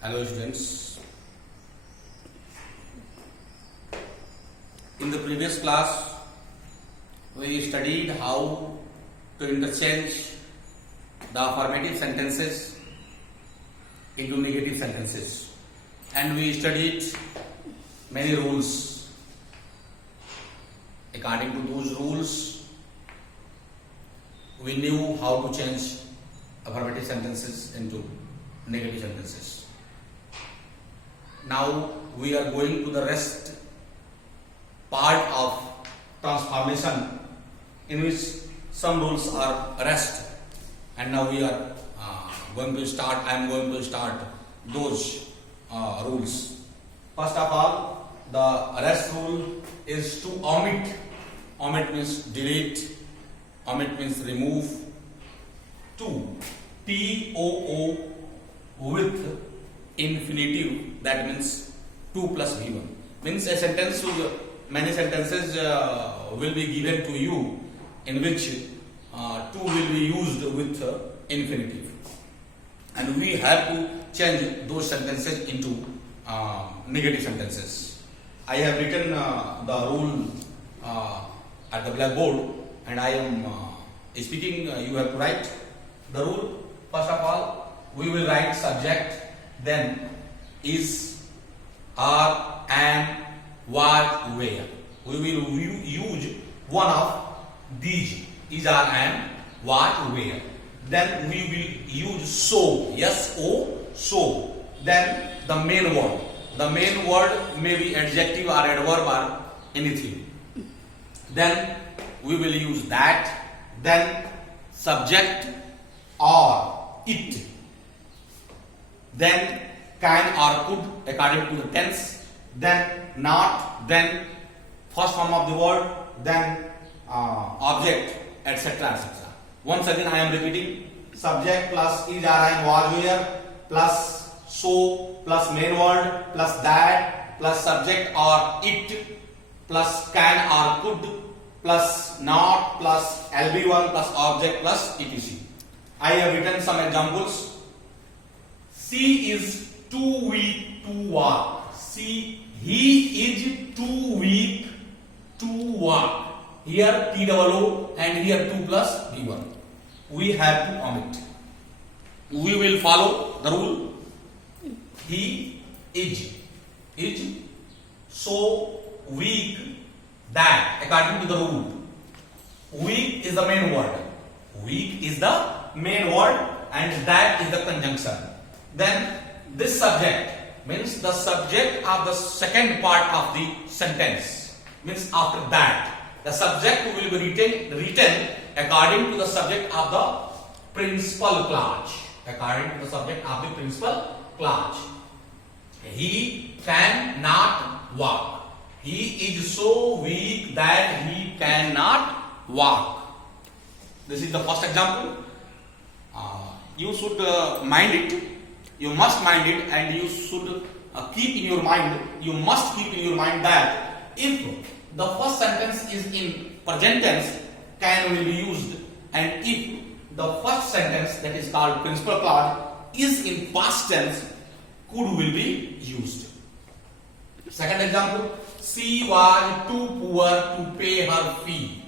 Hello students. In the previous class, we studied how to interchange the affirmative sentences into negative sentences, and we studied many rules. According to those rules, we knew how to change affirmative sentences into negative sentences. Now we are going to the rest part of transformation, in which some rules are rest, and now we are going to start. I am going to start those rules. First of all, the rest rule is to omit. Omit means delete. Omit means remove. 2. TOO with infinitive, that means 2 plus V1. Means a sentence, many sentences will be given to you in which 2 will be used with infinitive, and we have to change those sentences into negative sentences. I have written the rule at the blackboard, and I am speaking. You have to write the rule. First of all, we will write subject, then is, are, am, what, where. We will use one of these: is, are, am, what, where. Then we will use so, S-O, so. Then the main word. The main word may be adjective or adverb or anything. Then we will use that. Then subject or it. Then can or could according to the tense. Then not. Then first form of the word. Then object, etc., etc. Once again I am repeating: subject plus is, are, am, was, where, plus so, plus main word, plus that, plus subject or it, plus can or could, plus not, plus LB1, plus object, plus etc. I have written some examples. She is too weak to walk. He is too weak to walk. Here TOO and here 2 plus V1. We have to omit. We will follow the rule. He is so weak that, according to the rule, weak is the main word. Weak is the main word, and that is the conjunction. Then this subject means the subject of the second part of the sentence. Means after that, the subject will be written according to the subject of the principal clause. According to the subject of the principal clause. He cannot walk. He is so weak that he cannot walk. This is the first example. You should mind it. You must mind it, and you should keep in your mind. You must keep in your mind that if the first sentence is in present tense, can will be used, and if the first sentence, that is called principal clause, is in past tense, could will be used. Second example: she was too poor to pay her fee.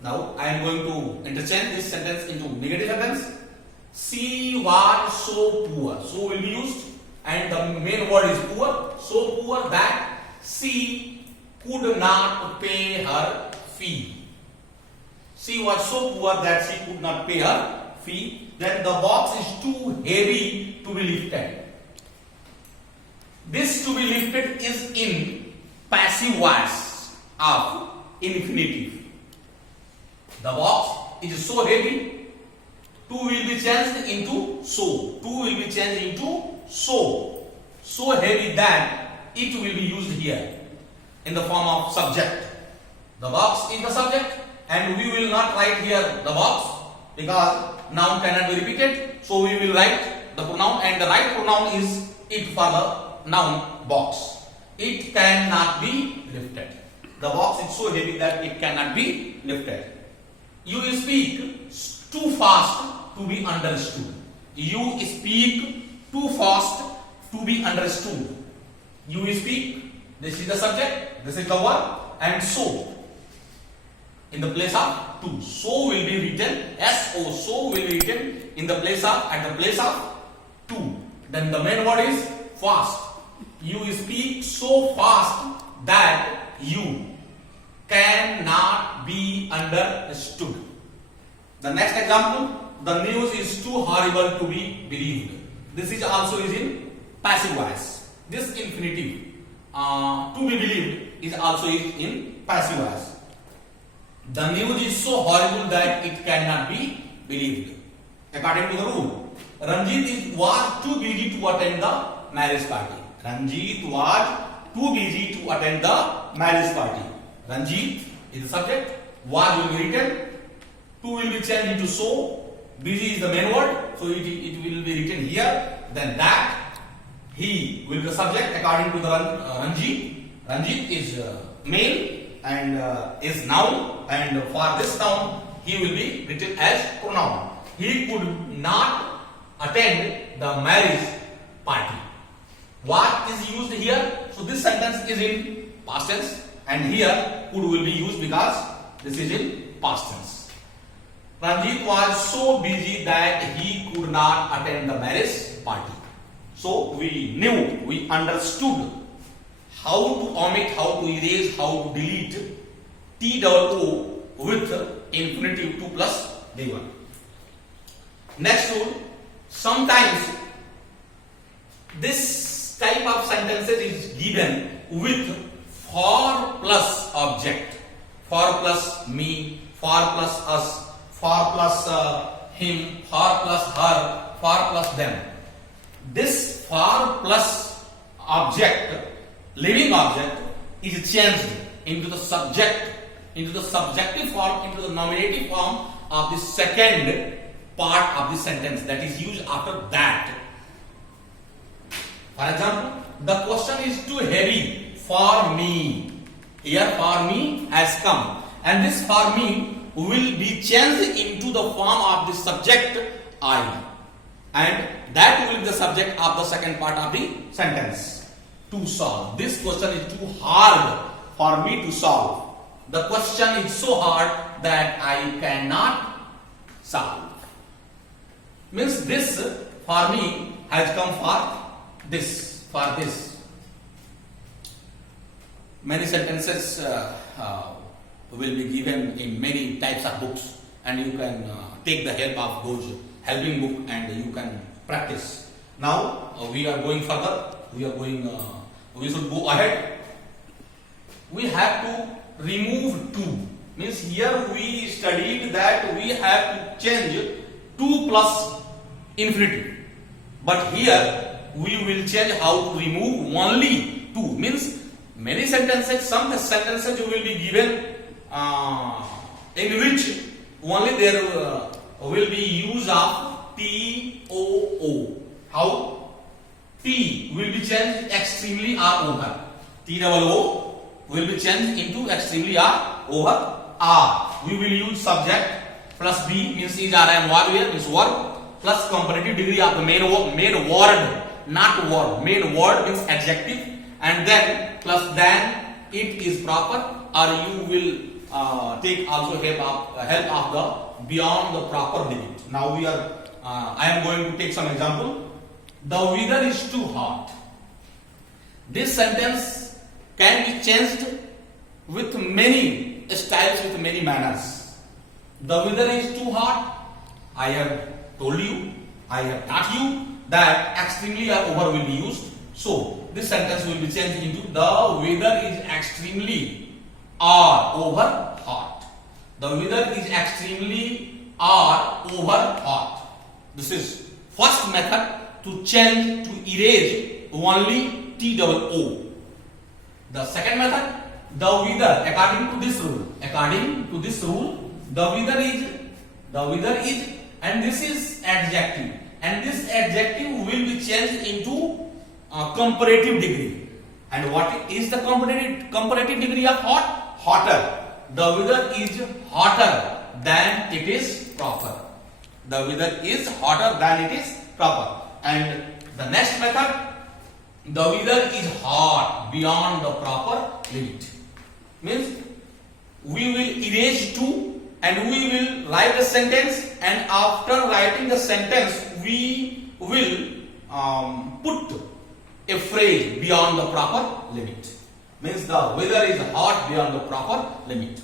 Now I am going to interchange this sentence into negative sentence. She was so poor. So will be used, and the main word is poor. So poor that she could not pay her fee. She was so poor that she could not pay her fee. Then the box is too heavy to be lifted. This to be lifted is in passive voice of infinitive. The box is so heavy. 2 will be changed into so. 2 will be changed into so. So heavy that it will be used here in the form of subject. The box is the subject, and we will not write here the box because noun cannot be repeated. So we will write the pronoun, and the right pronoun is it for the noun box. It cannot be lifted. The box is so heavy that it cannot be lifted. You speak too fast to be understood. You speak too fast to be understood. You speak, this is the subject, this is the verb, and so. In the place of to. So will be written, S-O, so will be written in the place of, at the place of to. Then the main word is fast. You speak so fast that you cannot be understood. The next example, the news is too horrible to be believed. This is also is in passive voice. This infinitive to be believed is also is in passive voice. The news is so horrible that it cannot be believed. According to the rule, Ranjit was too busy to attend the marriage party. Ranjit was too busy to attend the marriage party. Ranjit is the subject, was will be written, to will be changed into so, busy is the main word, so it will be written here. Then that, he will be the subject according to the Ranjit. Ranjit is male and is noun, and for this noun he will be written as pronoun. He could not attend the marriage party. What is used here? So this sentence is in past tense, and here could will be used because this is in past tense. Ranjit was so busy that he could not attend the marriage party. So we knew, we understood how to omit, how to erase, how to delete T-O-O with infinitive 2 plus D1. Next rule, sometimes this type of sentences is given with for plus object, for plus me, for plus us, for plus him, for plus her, for plus them. This for plus object, living object, is changed into the subject, into the subjective form, into the nominative form of the second part of the sentence that is used after that. For example, the question is too heavy for me. Here for me has come, and this for me will be changed into the form of the subject I, and that will be the subject of the second part of the sentence. To solve. This question is too hard for me to solve. The question is so hard that I cannot solve. Means this for me has come for this, for this. Many sentences will be given in many types of books, and you can take the help of those helping book and you can practice. Now we are going further. We should go ahead. We have to remove 2. Means here we studied that we have to change 2 plus infinitive. But here we will change how to remove only 2. Means many sentences, some sentences will be given in which only there will be use of T-O-O. How? T will be changed extremely or over. T-O-O will be changed into extremely or over R. We will use subject plus B means is or am verb here means verb plus comparative degree of the main word, not verb. Main word means adjective, and then plus than it is proper, or you will take also help of the beyond the proper limit. Now we are I am going to take some example. The weather is too hot. This sentence can be changed with many styles, with many manners. The weather is too hot. I have told you, I have taught you that extremely or over will be used. So this sentence will be changed into the weather is extremely or over hot. The weather is extremely or over hot. This is first method to change, to erase only T-O-O. The second method, the weather, according to this rule, the weather is, and this is adjective, and this adjective will be changed into comparative degree. And what is the comparative degree of hot? Hotter. The weather is hotter than it is proper. The weather is hotter than it is proper. And the next method, the weather is hot beyond the proper limit. Means we will erase to and we will write a sentence, and after writing the sentence we will put a phrase beyond the proper limit. Means the weather is hot beyond the proper limit.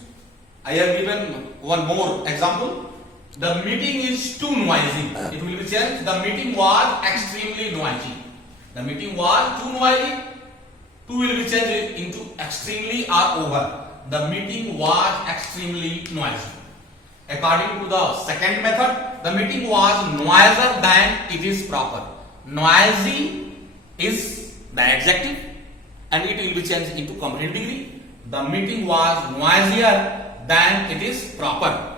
I have given one more example. The meeting is too noisy. It will be changed. The meeting was extremely noisy. The meeting was too noisy. Too will be changed into extremely or over. The meeting was extremely noisy. According to the second method, the meeting was noisier than it is proper. Noisy is the adjective and it will be changed into comparative degree. The meeting was noisier than it is proper.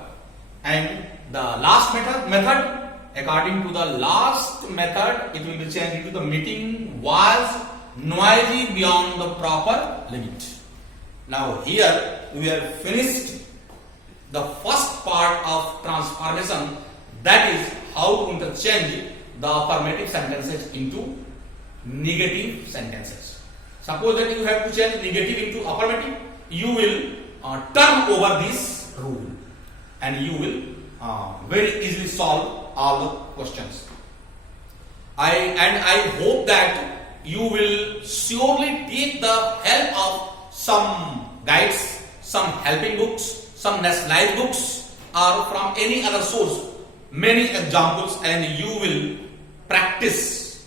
And the last method, according to the last method, it will be changed into the meeting was noisy beyond the proper limit. Now here we have finished the first part of transformation, that is how to interchange the affirmative sentences into negative sentences. Suppose that you have to change negative into affirmative, you will turn over this rule and you will very easily solve all the questions. I hope that you will surely take the help of some guides, some helping books, some nationalized books, or from any other source, many examples, and you will practice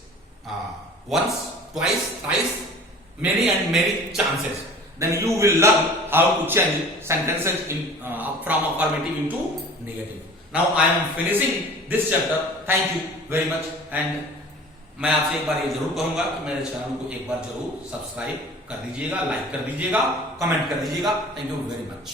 once, twice, thrice, many and many chances. Then you will learn how to change sentences from affirmative into negative. Now I am finishing this chapter. Thank you very much. And मैं आपसे एक बार ये जरूर कहूंगा कि मेरे channel को एक बार जरूर सब्सक्राइब कर दीजिएगा, लाइक कर दीजिएगा, कमेंट कर दीजिएगा. Thank you very much.